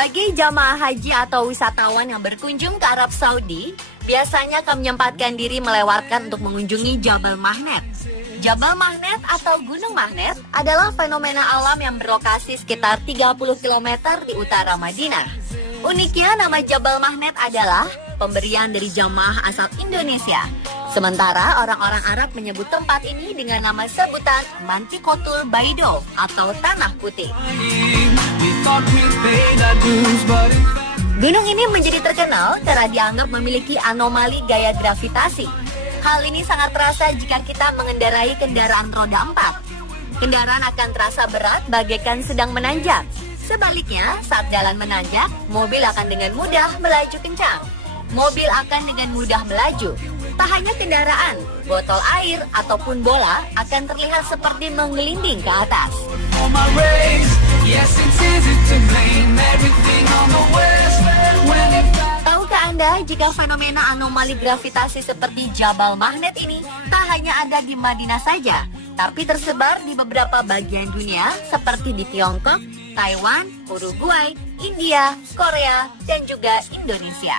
Bagi jamaah haji atau wisatawan yang berkunjung ke Arab Saudi, biasanya akan menyempatkan diri melewatkan untuk mengunjungi Jabal Mahnet. Jabal Mahnet atau Gunung Mahnet adalah fenomena alam yang berlokasi sekitar 30 km di utara Madinah. Uniknya nama Jabal Mahnet adalah pemberian dari jamaah asal Indonesia. Sementara orang-orang Arab menyebut tempat ini dengan nama sebutan Mantikotul Baido atau Tanah Putih. Gunung ini menjadi terkenal karena dianggap memiliki anomali gaya gravitasi. Hal ini sangat terasa jika kita mengendarai kendaraan roda 4. Kendaraan akan terasa berat bagaikan sedang menanjak. Sebaliknya, saat jalan menanjak, mobil akan dengan mudah melaju kencang. Mobil akan dengan mudah melaju. Tak hanya kendaraan, botol air ataupun bola akan terlihat seperti menggelinding ke atas. Tahukah Anda jika fenomena anomali gravitasi seperti Jabal Mahnet ini tak hanya ada di Madinah saja, tapi tersebar di beberapa bagian dunia seperti di Tiongkok, Taiwan, Uruguay, India, Korea, dan juga Indonesia.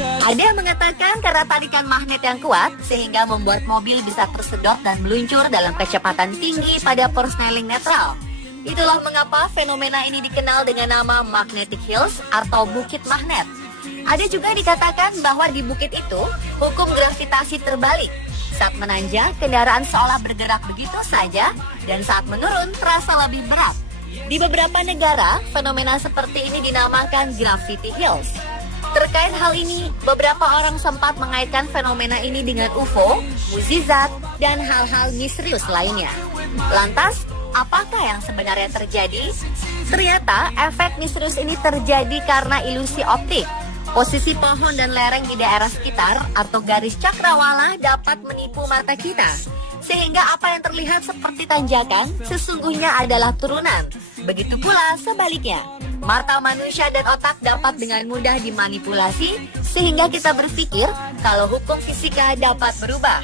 Ada yang mengatakan karena tarikan magnet yang kuat sehingga membuat mobil bisa tersedot dan meluncur dalam kecepatan tinggi pada persneling netral. Itulah mengapa fenomena ini dikenal dengan nama Magnetic Hills atau Bukit Magnet. Ada juga dikatakan bahwa di bukit itu hukum gravitasi terbalik. Saat menanjak, kendaraan seolah bergerak begitu saja dan saat menurun terasa lebih berat. Di beberapa negara, fenomena seperti ini dinamakan Gravity Hills. Terkait hal ini, beberapa orang sempat mengaitkan fenomena ini dengan UFO, mukjizat, dan hal-hal misterius lainnya. Lantas, apakah yang sebenarnya terjadi? Ternyata efek misterius ini terjadi karena ilusi optik. Posisi pohon dan lereng di daerah sekitar atau garis cakrawala dapat menipu mata kita. Sehingga apa yang terlihat seperti tanjakan sesungguhnya adalah turunan. Begitu pula sebaliknya. Mata manusia dan otak dapat dengan mudah dimanipulasi sehingga kita berpikir kalau hukum fisika dapat berubah.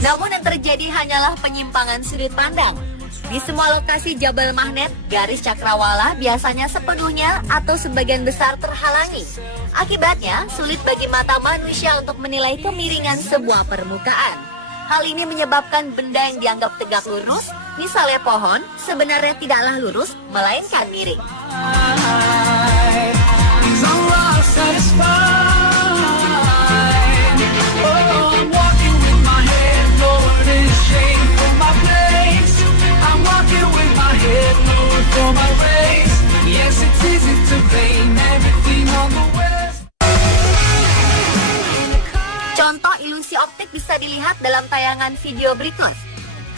Namun yang terjadi hanyalah penyimpangan sudut pandang. Di semua lokasi Jabal Mahnet, garis cakrawala biasanya sepenuhnya atau sebagian besar terhalangi. Akibatnya, sulit bagi mata manusia untuk menilai kemiringan sebuah permukaan. Hal ini menyebabkan benda yang dianggap tegak lurus, misalnya pohon, sebenarnya tidaklah lurus, melainkan miring. Contoh ilusi optik bisa dilihat dalam tayangan video berikut.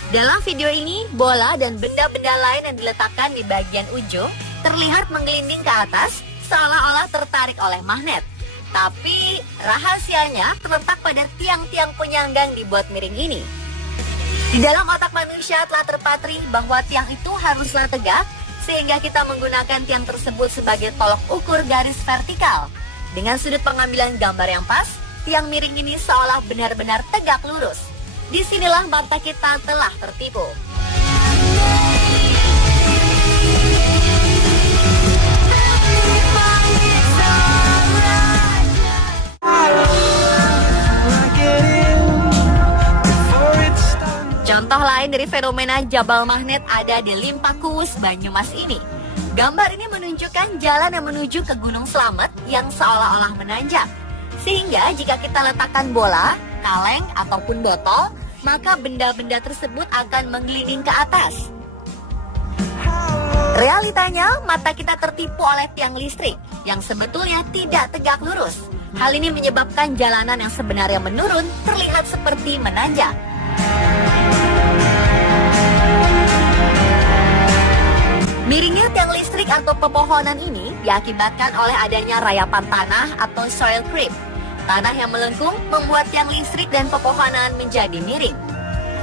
Dalam video ini, bola dan benda-benda lain yang diletakkan di bagian ujung terlihat menggelinding ke atas seolah-olah tertarik oleh magnet. Tapi rahasianya terletak pada tiang-tiang penyangga yang dibuat miring ini. Di dalam otak manusia telah terpatri bahwa tiang itu haruslah tegak sehingga kita menggunakan tiang tersebut sebagai tolok ukur garis vertikal. Dengan sudut pengambilan gambar yang pas, tiang miring ini seolah benar-benar tegak lurus. Disinilah mata kita telah tertipu. Contoh lain dari fenomena Jabal Mahnet ada di Limpakuwus, Banyumas ini. Gambar ini menunjukkan jalan yang menuju ke Gunung Slamet yang seolah-olah menanjak. Sehingga jika kita letakkan bola, kaleng, ataupun botol, maka benda-benda tersebut akan menggelinding ke atas. Realitanya, mata kita tertipu oleh tiang listrik yang sebetulnya tidak tegak lurus. Hal ini menyebabkan jalanan yang sebenarnya menurun terlihat seperti menanjak. Miringnya tiang listrik atau pepohonan ini diakibatkan oleh adanya rayapan tanah atau soil creep. Tanah yang melengkung membuat tiang listrik dan pepohonan menjadi miring.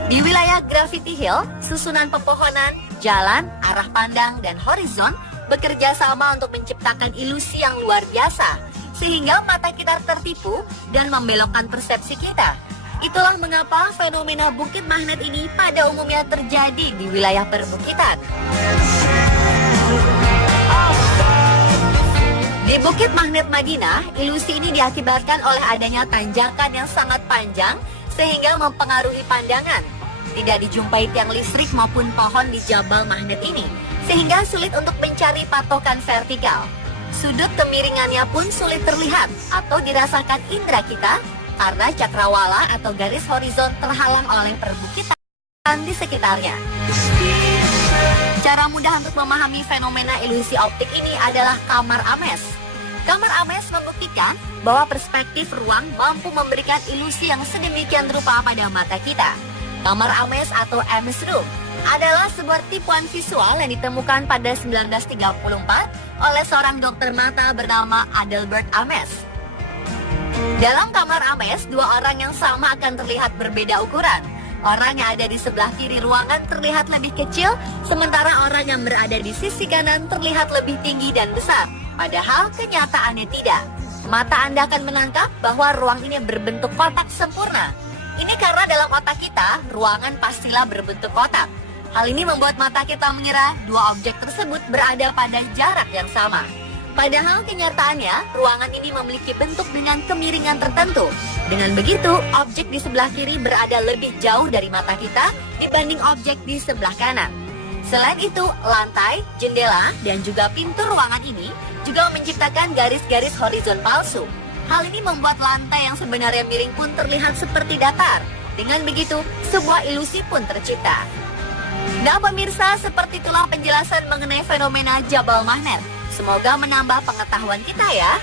Di wilayah Gravity Hill, susunan pepohonan, jalan, arah pandang, dan horizon bekerja sama untuk menciptakan ilusi yang luar biasa, sehingga mata kita tertipu dan membelokkan persepsi kita. Itulah mengapa fenomena bukit magnet ini pada umumnya terjadi di wilayah perbukitan. Di Bukit Magnet Madinah, ilusi ini diakibatkan oleh adanya tanjakan yang sangat panjang sehingga mempengaruhi pandangan. Tidak dijumpai tiang listrik maupun pohon di Jabal Magnet ini, sehingga sulit untuk mencari patokan vertikal. Sudut kemiringannya pun sulit terlihat atau dirasakan indera kita karena cakrawala atau garis horizon terhalang oleh perbukitan di sekitarnya. Cara mudah untuk memahami fenomena ilusi optik ini adalah kamar Ames. Kamar Ames membuktikan bahwa perspektif ruang mampu memberikan ilusi yang sedemikian rupa pada mata kita. Kamar Ames atau Ames Room adalah sebuah tipuan visual yang ditemukan pada 1934 oleh seorang dokter mata bernama Adelbert Ames. Dalam kamar Ames, dua orang yang sama akan terlihat berbeda ukuran. Orang yang ada di sebelah kiri ruangan terlihat lebih kecil, sementara orang yang berada di sisi kanan terlihat lebih tinggi dan besar. Padahal kenyataannya tidak. Mata Anda akan menangkap bahwa ruang ini berbentuk kotak sempurna. Ini karena dalam otak kita, ruangan pastilah berbentuk kotak. Hal ini membuat mata kita mengira dua objek tersebut berada pada jarak yang sama. Padahal kenyataannya, ruangan ini memiliki bentuk dengan kemiringan tertentu. Dengan begitu, objek di sebelah kiri berada lebih jauh dari mata kita dibanding objek di sebelah kanan. Selain itu, lantai, jendela, dan juga pintu ruangan ini juga menciptakan garis-garis horizon palsu. Hal ini membuat lantai yang sebenarnya miring pun terlihat seperti datar. Dengan begitu, sebuah ilusi pun tercipta. Nah pemirsa, seperti itulah penjelasan mengenai fenomena Jabal Magnet. Semoga menambah pengetahuan kita ya.